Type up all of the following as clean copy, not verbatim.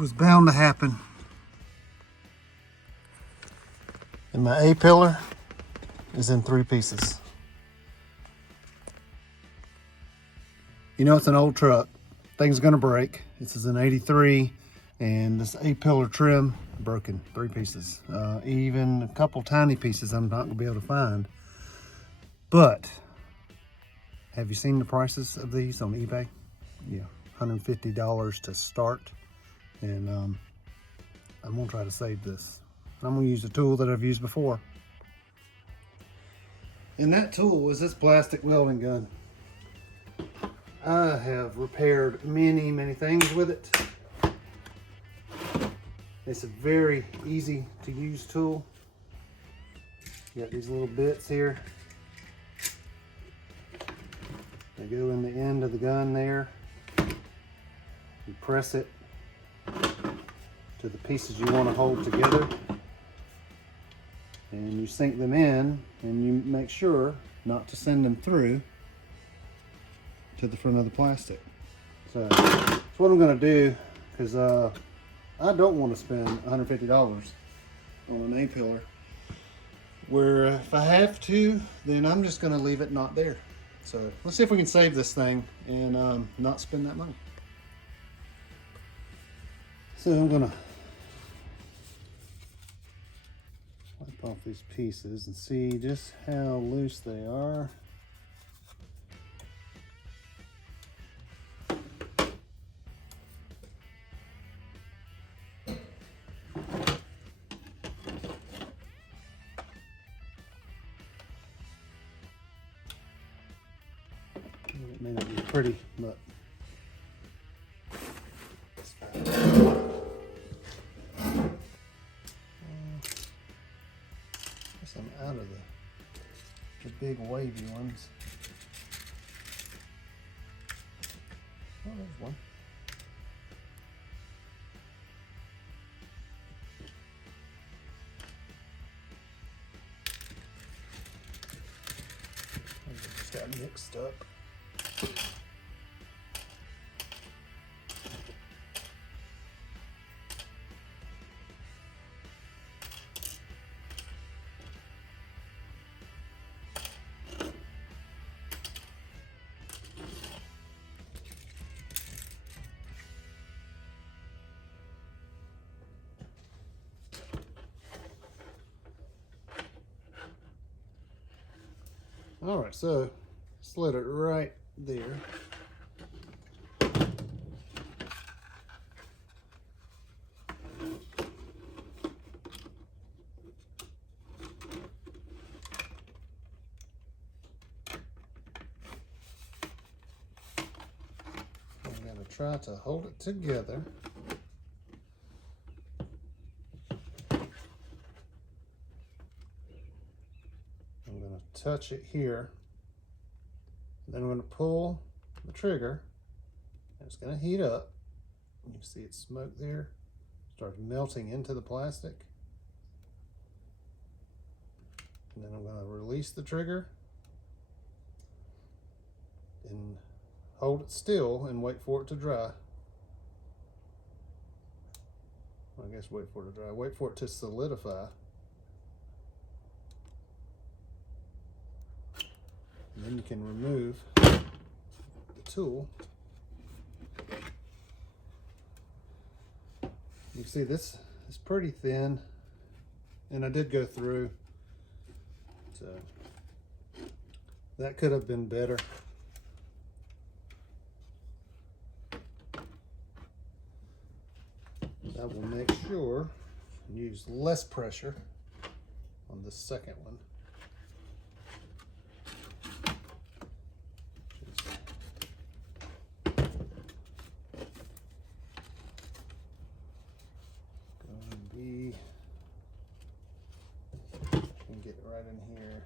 was bound to happen. And my A pillar is in 3 pieces. You know, it's an old truck. Thing's gonna break. This is an 83, and this A pillar trim broken, 3 pieces. Even a couple tiny pieces I'm not gonna be able to find. But have you seen the prices of these on eBay? Yeah, $150 to start. And I'm gonna try to save this. I'm gonna use a tool that I've used before. And that tool is this plastic welding gun. I have repaired many things with it. It's a very easy to use tool. You got these little bits here. They go in the end of the gun there. You press it to the pieces you want to hold together, and you sink them in, and you make sure not to send them through to the front of the plastic. So that's what I'm going to do, because I don't want to spend $150 on an A pillar, where if I have to, then I'm just going to leave it not there. So let's see if we can save this thing and not spend that money. So I'm going to wipe off these pieces and see just how loose they are. It may not be pretty, but it's fine. Guess I'm out of the big wavy ones. Oh, there's one. I just got mixed up. All right, so slid it right there. I'm gonna try to hold it together. I'm going to touch it here, then I'm going to pull the trigger, and it's going to heat up. You can see it's smoke there, start melting into the plastic, and then I'm going to release the trigger and hold it still and wait for it to dry. Well, I guess wait for it to dry, wait for it to solidify. And then you can remove the tool. You see this is pretty thin, and I did go through, so that could have been better. I will make sure and use less pressure on the second one. And get it right in here.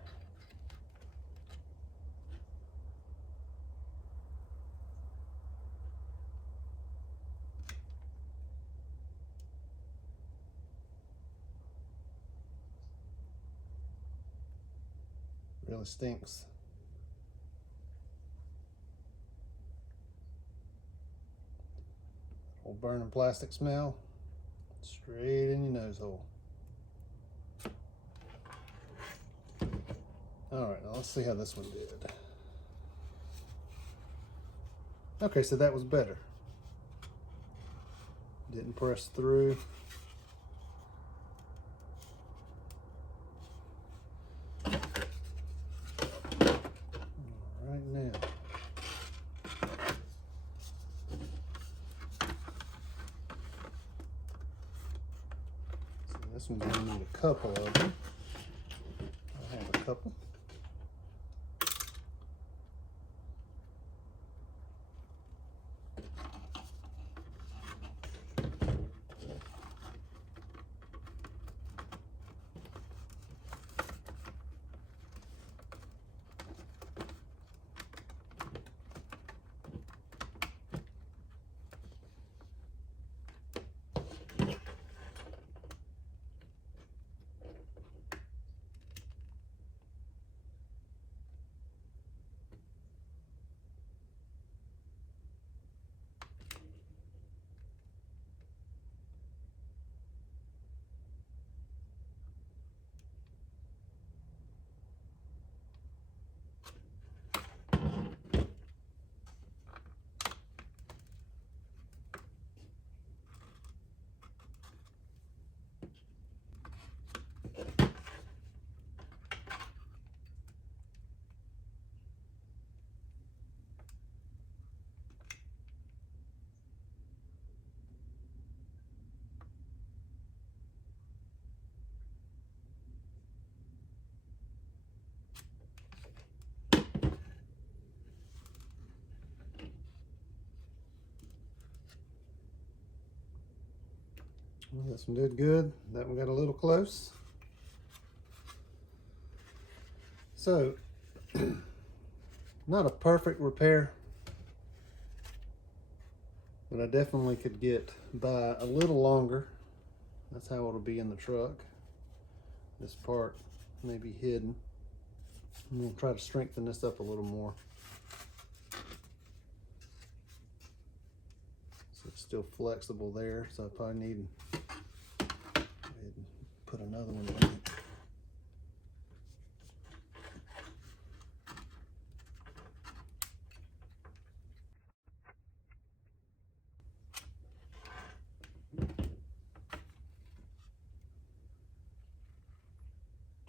Really stinks. Old burning plastic smell. Straight in your nose hole. All right, now let's see how this one did. Okay, so that was better. Didn't press through. All right, now. So this one's gonna need a couple of them. I have a couple. Well, this one did good. That one got a little close. So, not a perfect repair, but I definitely could get by a little longer. That's how it'll be in the truck. This part may be hidden. I'm gonna try to strengthen this up a little more, so it's still flexible there. So I probably need to go ahead and put another one in.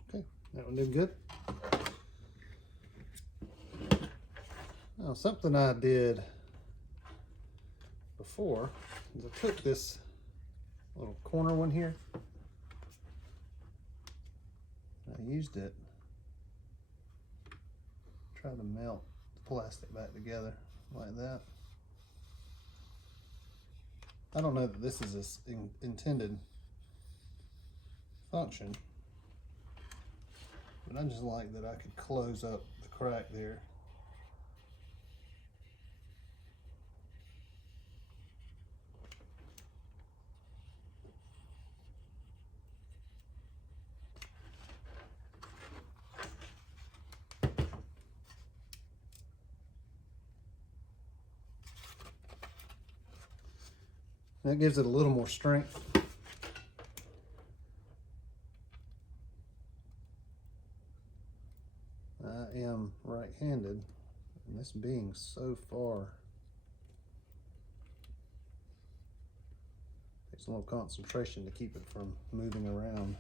Okay, that one did good. Now, something I did before is I took this little corner one here. I used it, tried to melt the plastic back together like that. I don't know that this is its intended function, but I just like that I could close up the crack there. That gives it a little more strength. I am right-handed, and this being so far takes a little concentration to keep it from moving around.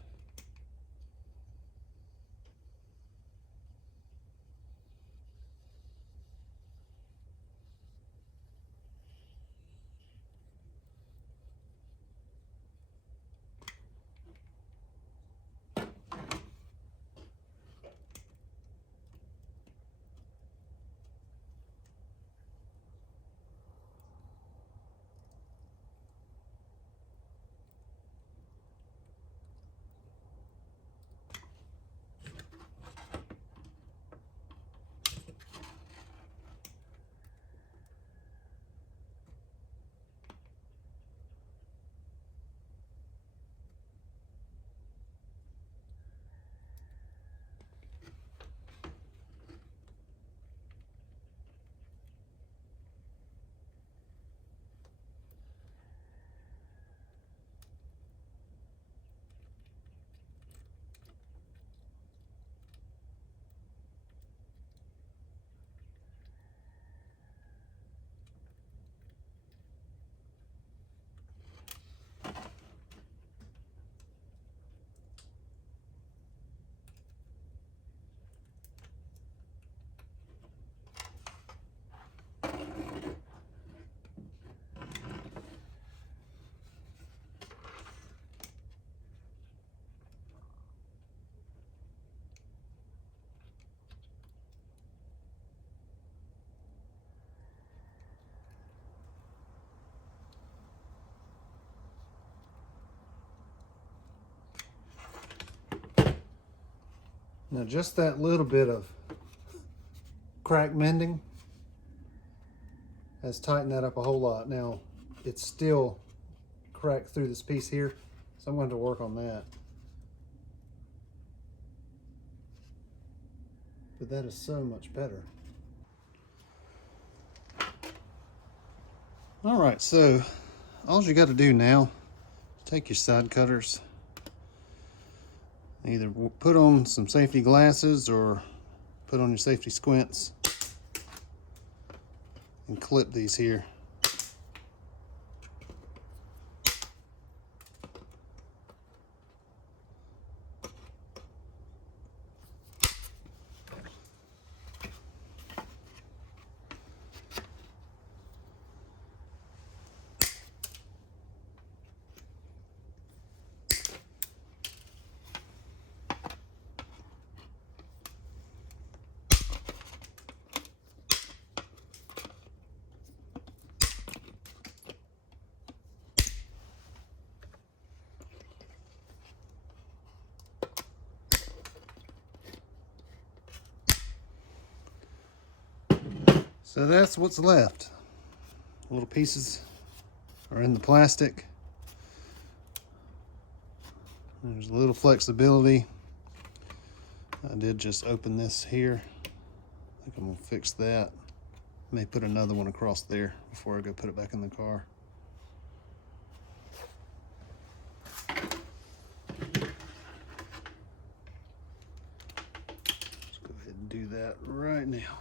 Now just that little bit of crack mending has tightened that up a whole lot. Now it's still cracked through this piece here, so I'm going to work on that. But that is so much better. All right, so all you got to do now, take your side cutters, either put on some safety glasses or put on your safety squints and clip these here. So that's what's left. Little pieces are in the plastic. There's a little flexibility. I did just open this here. I think I'm gonna fix that. May put another one across there before I go put it back in the car. Let's go ahead and do that right now.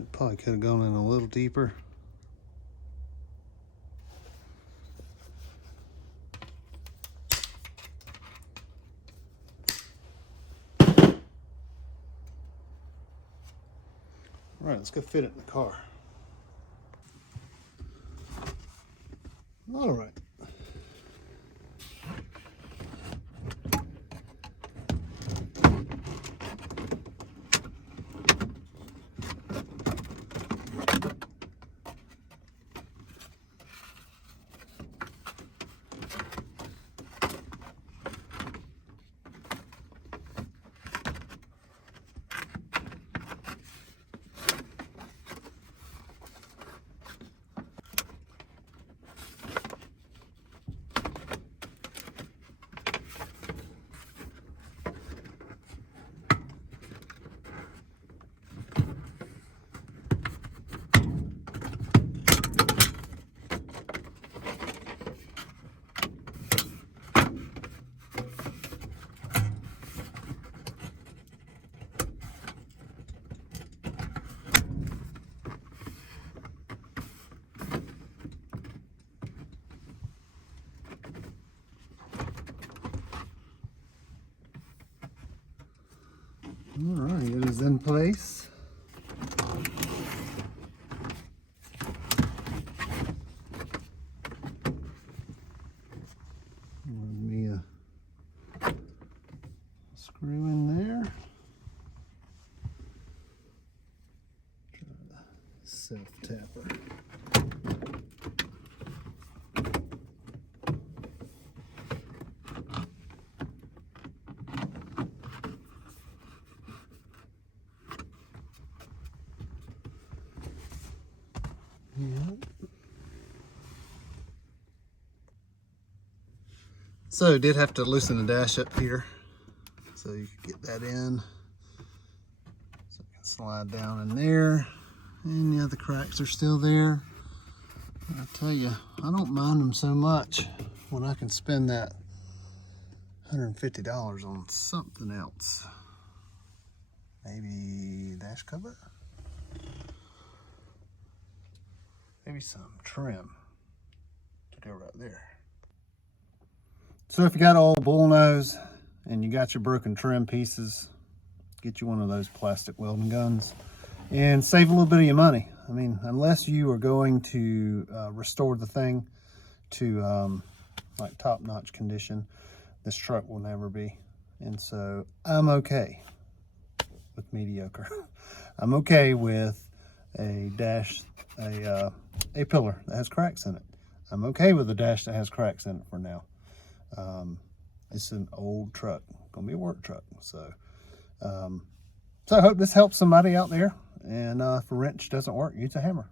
It probably could have gone in a little deeper. All right, let's go fit it in the car. All right. All right, it is in place. Let me screw in there. Try the self-tapper. So did have to loosen the dash up here so you can get that in. So it can slide down in there. And yeah, the cracks are still there. I tell you, I don't mind them so much when I can spend that $150 on something else. Maybe dash cover? Maybe some trim to go right there. So if you got an old bullnose and you got your broken trim pieces, get you one of those plastic welding guns and save a little bit of your money. I mean, unless you are going to restore the thing to like top-notch condition, this truck will never be. And so I'm okay with mediocre. I'm okay with a pillar that has cracks in it. I'm okay with a dash that has cracks in it for now. It's an old truck, gonna be a work truck. So I hope this helps somebody out there. And if a wrench doesn't work, use a hammer.